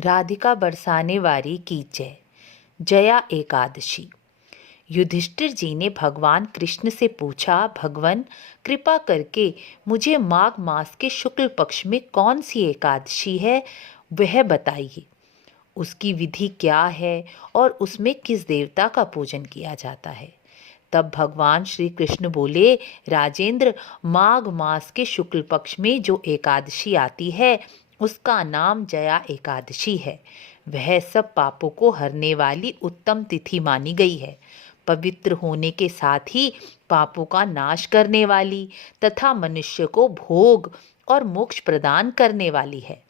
राधिका बरसाने वारी की जय। जया एकादशी। युधिष्ठिर जी ने भगवान कृष्ण से पूछा, भगवान कृपा करके मुझे माघ मास के शुक्ल पक्ष में कौन सी एकादशी है वह बताइए। उसकी विधि क्या है और उसमें किस देवता का पूजन किया जाता है। तब भगवान श्री कृष्ण बोले, राजेंद्र, माघ मास के शुक्ल पक्ष में जो एकादशी आती है उसका नाम जया एकादशी है। वह सब पापों को हरने वाली उत्तम तिथि मानी गई है। पवित्र होने के साथ ही पापों का नाश करने वाली तथा मनुष्य को भोग और मोक्ष प्रदान करने वाली है।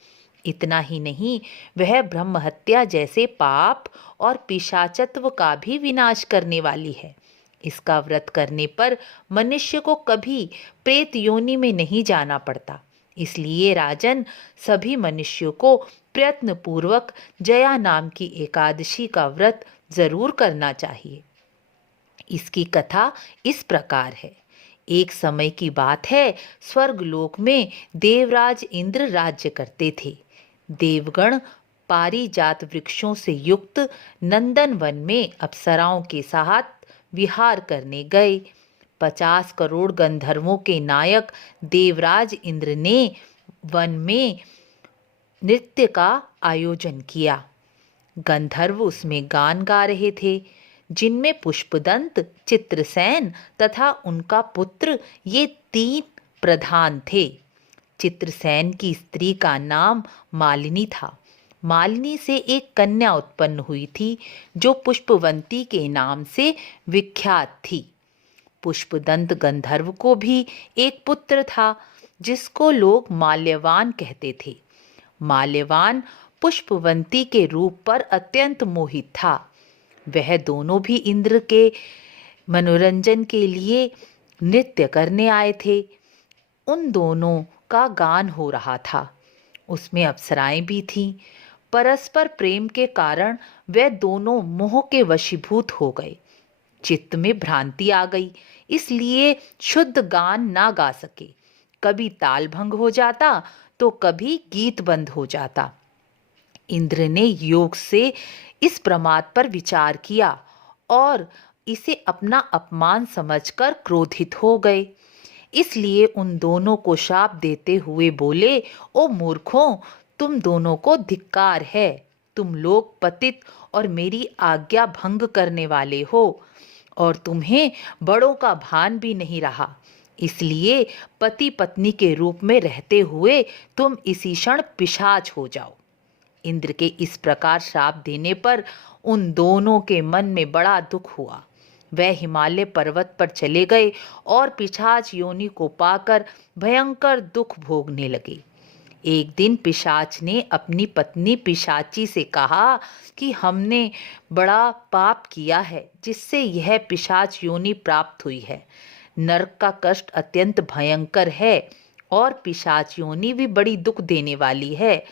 इतना ही नहीं, वह ब्रह्म हत्या जैसे पाप और पिशाचत्व का भी विनाश करने वाली है। इसका व्रत करने पर मनुष्य को कभी प्रेत योनि में नहीं जाना पड़ता। इसलिए राजन, सभी मनुष्यों को प्रयत्न पूर्वक जया नाम की एकादशी का व्रत जरूर करना चाहिए। इसकी कथा इस प्रकार है। एक समय की बात है, स्वर्गलोक में देवराज इंद्र राज्य करते थे। देवगण पारिजात वृक्षों से युक्त नंदन वन में अप्सराओं के साथ विहार करने गए। 50 करोड़ गंधर्वों के नायक देवराज इंद्र ने वन में नृत्य का आयोजन किया। गंधर्व उसमें गान गा रहे थे, जिनमें पुष्पदंत, चित्रसेन तथा उनका पुत्र ये 3 प्रधान थे। चित्रसेन की स्त्री का नाम मालिनी था। मालिनी से एक कन्या उत्पन्न हुई थी जो पुष्पवंती के नाम से विख्यात थी। पुष्पदंत गंधर्व को भी एक पुत्र था जिसको लोग माल्यवान कहते थे। माल्यवान पुष्पवंती के रूप पर अत्यंत मोहित था। वह दोनों भी इंद्र के मनोरंजन के लिए नृत्य करने आए थे। उन दोनों का गान हो रहा था। उसमें अप्सराएं भी थीं। परस्पर प्रेम के कारण वे दोनों मोह के वशीभूत हो गए। चित्त में भ्रांति आ गई, इसलिए शुद्ध गान ना गा सके। कभी ताल भंग हो जाता तो कभी गीत बंद हो जाता। इंद्र ने योग से इस प्रमाद पर विचार किया और इसे अपना अपमान समझकर क्रोधित हो गए। इसलिए उन दोनों को शाप देते हुए बोले, ओ मूर्खों, तुम दोनों को धिक्कार है। तुम लोग पतित और मेरी आज्ञा भंग करने वाले हो और तुम्हें बड़ों का भान भी नहीं रहा। इसलिए पति पत्नी के रूप में रहते हुए तुम इसी क्षण पिशाच हो जाओ। इंद्र के इस प्रकार श्राप देने पर उन दोनों के मन में बड़ा दुख हुआ। वह हिमालय पर्वत पर चले गए और पिशाच योनि को पाकर भयंकर दुख भोगने लगे। एक दिन पिशाच ने अपनी पत्नी पिशाची से कहा कि हमने बड़ा पाप किया है जिससे यह पिशाच योनि प्राप्त हुई है। नरक का कष्ट अत्यंत भयंकर है और पिशाच योनि भी बड़ी दुख देने वाली है।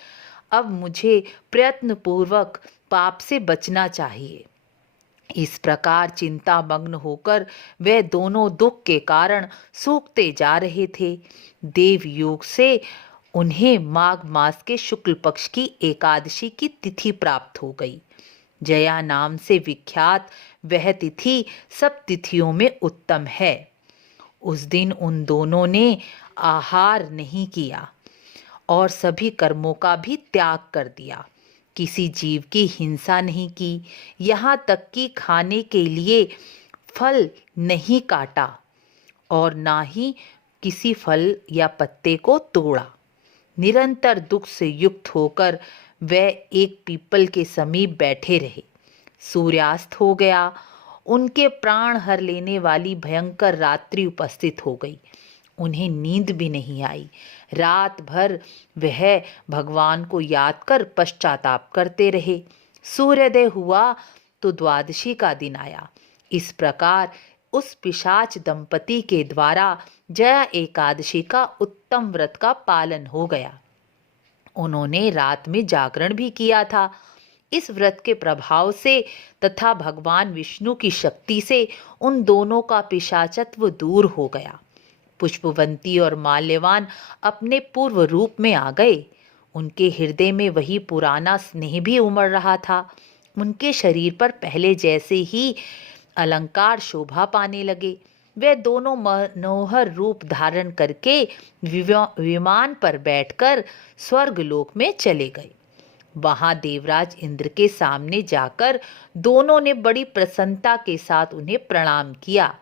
अब मुझे प्रयत्न पूर्वक पाप से बचना चाहिए। इस प्रकार चिंतामग्न होकर वे दोनों दुख के कारण सूखते जा रहे थे। देव योग से उन्हें माघ मास के शुक्ल पक्ष की एकादशी की तिथि प्राप्त हो गई। जया नाम से विख्यात वह तिथि सब तिथियों में उत्तम है। उस दिन उन दोनों ने आहार नहीं किया और सभी कर्मों का भी त्याग कर दिया। किसी जीव की हिंसा नहीं की, यहाँ तक कि खाने के लिए फल नहीं काटा और ना ही किसी फल या पत्ते को तोड़ा। निरंतर दुख से युक्त होकर वे एक पीपल के समीप बैठे रहे। सूर्यास्त हो गया। उनके प्राण हर लेने वाली भयंकर रात्रि उपस्थित हो गई। उन्हें नींद भी नहीं आई। रात भर वह भगवान को याद कर पश्चाताप करते रहे। सूर्योदय हुआ तो द्वादशी का दिन आया। इस प्रकार उस पिशाच दंपति के द्वारा जया एकादशी का उत्तम व्रत का पालन हो गया। उन्होंने रात में जागरण भी किया था। इस व्रत के प्रभाव से तथा भगवान विष्णु की शक्ति से उन दोनों का पिशाचत्व दूर हो गया। पुष्पवंती और माल्यवान अपने पूर्व रूप में आ गए। उनके हृदय में वही पुराना स्नेह भी उमड़ रहा था। उनके शरीर पर पहले जैसे ही अलंकार शोभा पाने लगे। वे दोनों मनोहर रूप धारण करके विमान पर बैठकर स्वर्गलोक में चले गए। वहां देवराज इंद्र के सामने जाकर दोनों ने बड़ी प्रसन्नता के साथ उन्हें प्रणाम किया।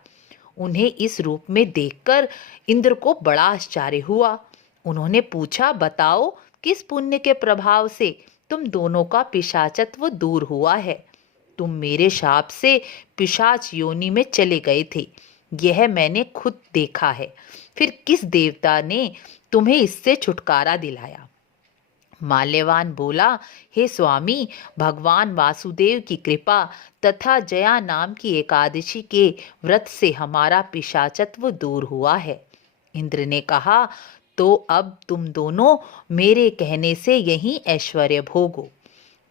उन्हें इस रूप में देखकर इंद्र को बड़ा आश्चर्य हुआ। उन्होंने पूछा, बताओ किस पुण्य के प्रभाव से तुम दोनों का पिशाचत्व दूर हुआ है? तुम मेरे शाप से पिशाच योनि में चले गए थे, यह मैंने खुद देखा है। फिर किस देवता ने तुम्हें इससे छुटकारा दिलाया? माल्यवान बोला, हे स्वामी, भगवान वासुदेव की कृपा तथा जया नाम की एकादशी के व्रत से हमारा पिशाचत्व दूर हुआ है। इंद्र ने कहा, तो अब तुम दोनों मेरे कहने से यही ऐश्वर्य भोगो।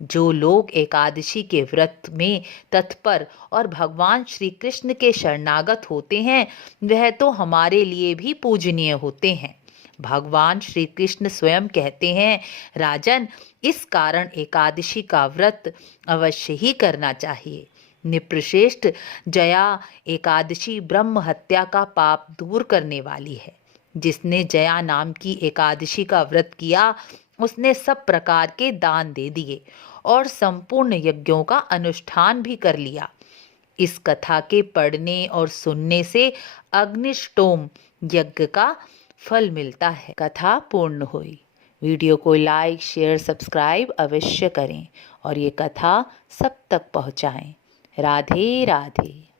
जो लोग एकादशी के व्रत में तत्पर और भगवान श्री कृष्ण के शरणागत होते हैं, वह तो हमारे लिए भी पूजनीय होते हैं। भगवान श्री कृष्ण स्वयं कहते हैं, राजन, इस कारण एकादशी का व्रत अवश्य ही करना चाहिए। निप्रश्रेष्ठ जया एकादशी ब्रह्म हत्या का पाप दूर करने वाली है। जिसने जया नाम की एकादशी का व्रत किया, उसने सब प्रकार के दान दे दिए और संपूर्ण यज्ञों का अनुष्ठान भी कर लिया। इस कथा के पढ़ने और सुनने से अग्निष्टोम यज्ञ का फल मिलता है। कथा पूर्ण हुई। वीडियो को लाइक, शेयर, सब्सक्राइब अवश्य करें और ये कथा सब तक पहुँचाएं। राधे राधे।